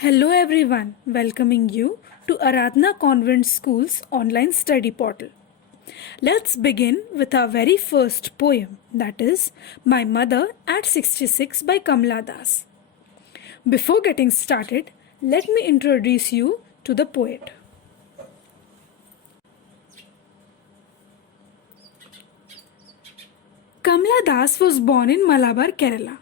Hello everyone, welcoming you to Aradhana Convent School's online study portal. Let's begin with our very first poem, that is My Mother at 66 by Kamla Das. Before getting started, let me introduce you to the poet. Kamla Das was born in Malabar, Kerala.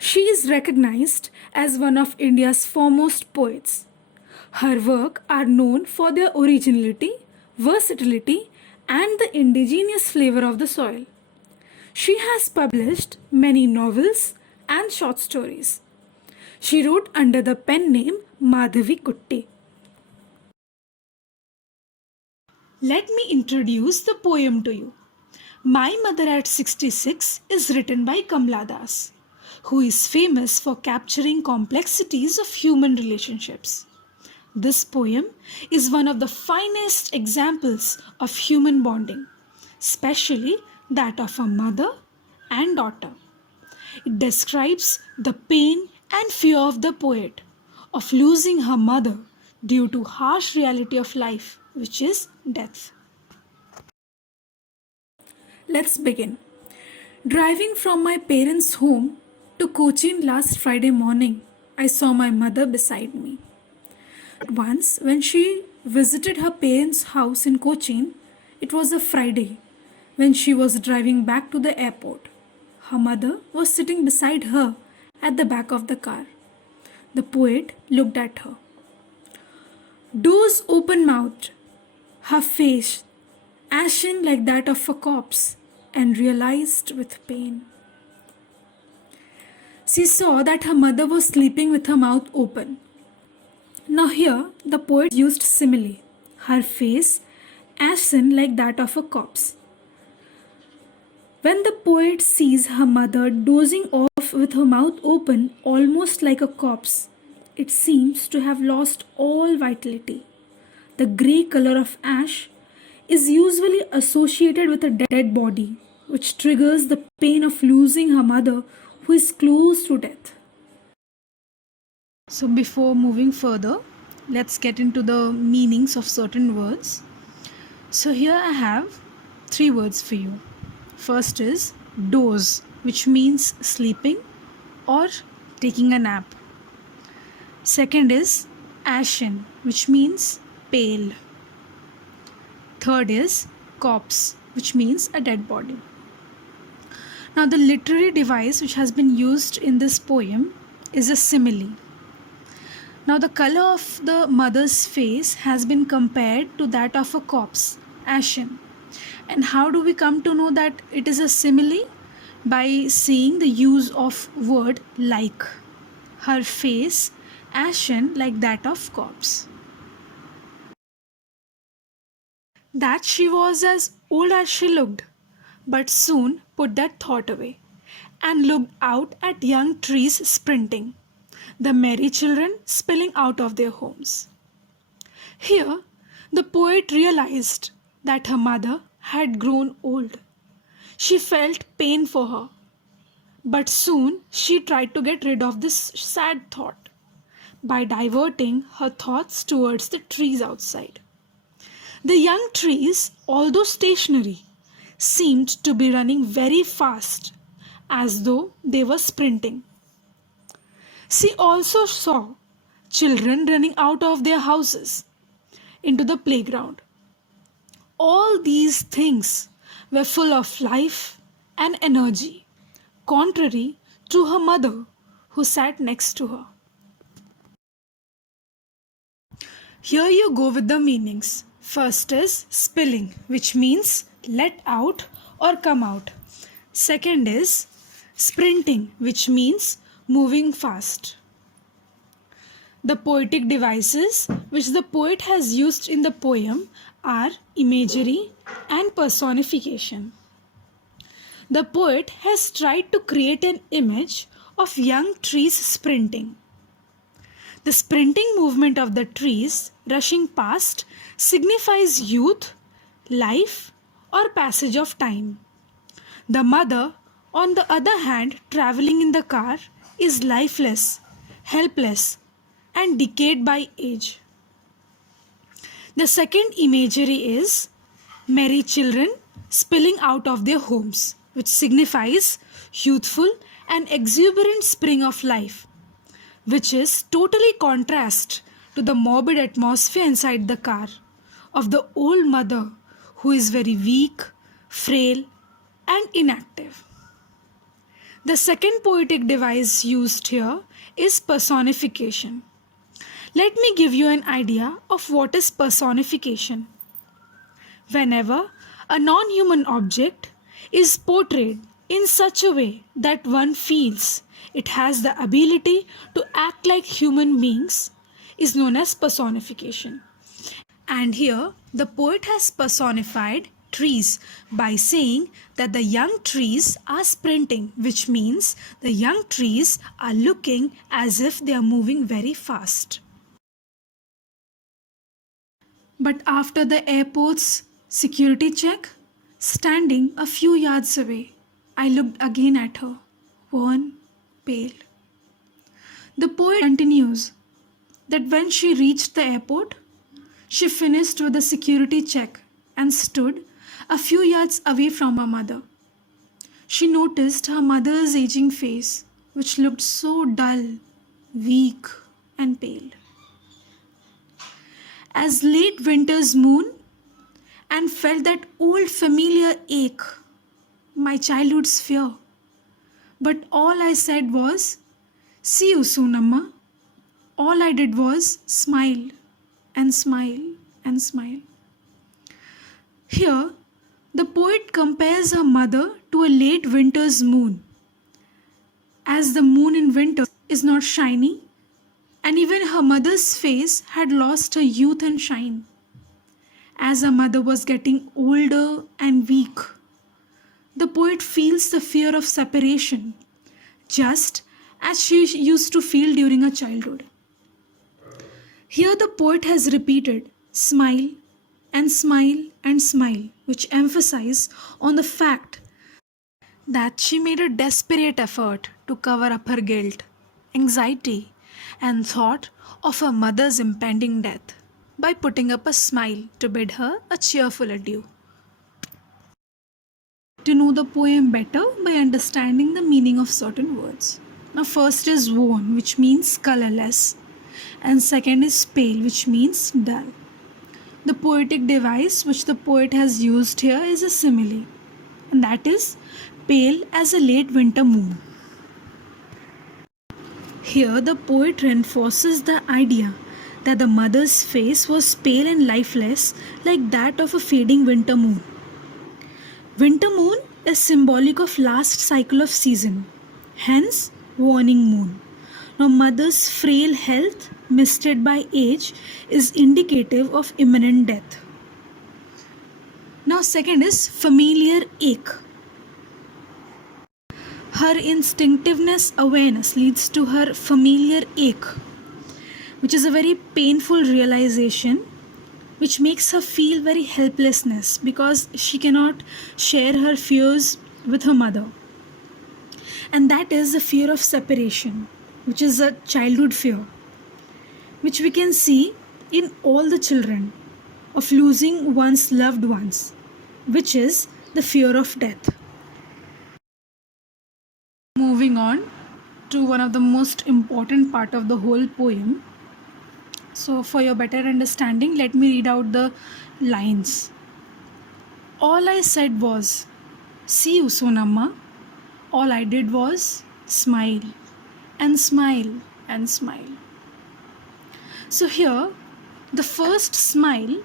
She is recognized as one of India's foremost poets. Her work are known for their originality, versatility, and the indigenous flavor of the soil. She has published many novels and short stories. She wrote under the pen name Madhavi Kutti. Let me introduce the poem to you. My Mother at 66 is written by Kamla Das, who is famous for capturing complexities of human relationships. This poem is one of the finest examples of human bonding, especially that of a mother and daughter. It describes the pain and fear of the poet of losing her mother due to harsh reality of life, which is death. Let's begin. Driving from my parents' home to Cochin last Friday morning, I saw my mother beside me. Once, when she visited her parents' house in Cochin, it was a Friday when she was driving back to the airport. Her mother was sitting beside her at the back of the car. The poet looked at her. Doors open mouthed, her face ashen like that of a corpse, and realized with pain. She saw that her mother was sleeping with her mouth open. Now here the poet used simile, her face ashen like that of a corpse. When the poet sees her mother dozing off with her mouth open almost like a corpse, it seems to have lost all vitality. The grey color of ash is usually associated with a dead body, which triggers the pain of losing her mother who is close to death. So, before moving further, let's get into the meanings of certain words. So, here I have three words for you. First is doze, which means sleeping or taking a nap. Second is ashen, which means pale. Third is corpse, which means a dead body. Now, the literary device which has been used in this poem is a simile. Now, the color of the mother's face has been compared to that of a corpse, ashen. And how do we come to know that it is a simile? By seeing the use of word like. Her face ashen like that of corpse. That she was as old as she looked, but soon put that thought away and looked out at young trees sprinting, the merry children spilling out of their homes. Here, the poet realized that her mother had grown old. She felt pain for her, but soon she tried to get rid of this sad thought by diverting her thoughts towards the trees outside. The young trees, although stationary, seemed to be running very fast, as though they were sprinting. She also saw children running out of their houses into the playground. All these things were full of life and energy, contrary to her mother who sat next to her. Here you go with the meanings. First is spilling, which means let out or come out. Second is sprinting, which means moving fast. The poetic devices which the poet has used in the poem are imagery and personification. The poet has tried to create an image of young trees sprinting. The sprinting movement of the trees rushing past signifies youth, life, or passage of time. The mother, on the other hand, traveling in the car, is lifeless, helpless, and decayed by age. The second imagery is merry children spilling out of their homes, which signifies youthful and exuberant spring of life, which is totally contrast to the morbid atmosphere inside the car of the old mother who is very weak, frail, and inactive. The second poetic device used here is personification. Let me give you an idea of what is personification. Whenever a non-human object is portrayed in such a way that one feels it has the ability to act like human beings is known as personification. And here the poet has personified trees by saying that the young trees are sprinting, which means the young trees are looking as if they are moving very fast. But after the airport's security check, standing a few yards away, I looked again at her, worn, pale. The poet continues that when she reached the airport, she finished with the security check and stood a few yards away from her mother. She noticed her mother's aging face, which looked so dull, weak, and pale as late winter's moon, and felt that old familiar ache, my childhood's fear. But all I said was, "See you soon, Amma." All I did was smile and smile and smile. Here, the poet compares her mother to a late winter's moon, as the moon in winter is not shiny, and even her mother's face had lost her youth and shine. As her mother was getting older and weak, the poet feels the fear of separation, just as she used to feel during her childhood. Here the poet has repeated smile and smile and smile, which emphasize on the fact that she made a desperate effort to cover up her guilt, anxiety, and thought of her mother's impending death by putting up a smile to bid her a cheerful adieu. To know the poem better by understanding the meaning of certain words. Now first is worn, which means colorless, and second is pale, which means dull. The poetic device which the poet has used here is a simile, and that is pale as a late winter moon. Here the poet reinforces the idea that the mother's face was pale and lifeless like that of a fading winter moon. Winter moon is symbolic of last cycle of season, hence warning moon. Now mother's frail health misted by age is indicative of imminent death. Now second is familiar ache. Her instinctiveness awareness leads to her familiar ache, which is a very painful realization which makes her feel very helplessness because she cannot share her fears with her mother. And that is the fear of separation, which is a childhood fear, which we can see in all the children of losing one's loved ones, which is the fear of death. Moving on to one of the most important part of the whole poem. So for your better understanding, let me read out the lines. All I said was, "See you soon, Amma." All I did was smile and smile and smile. So here, the first smile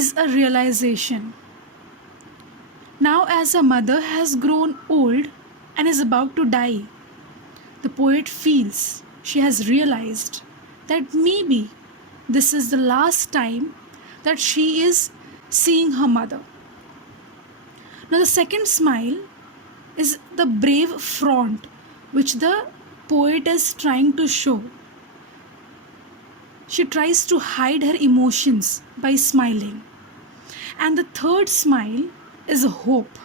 is a realization. Now as a mother has grown old and is about to die, the poet feels she has realized that maybe this is the last time that she is seeing her mother. Now the second smile is the brave front which the poet is trying to show. She tries to hide her emotions by smiling. And the third smile is hope.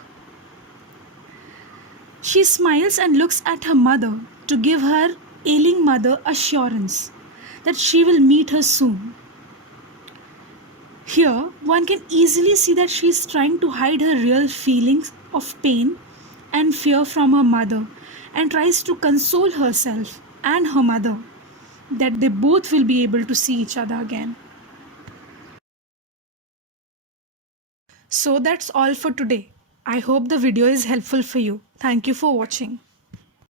She smiles and looks at her mother to give her ailing mother assurance that she will meet her soon. Here, one can easily see that she is trying to hide her real feelings of pain and fear from her mother and tries to console herself and her mother that they both will be able to see each other again. So that's all for today. I hope the video is helpful for you. Thank you for watching.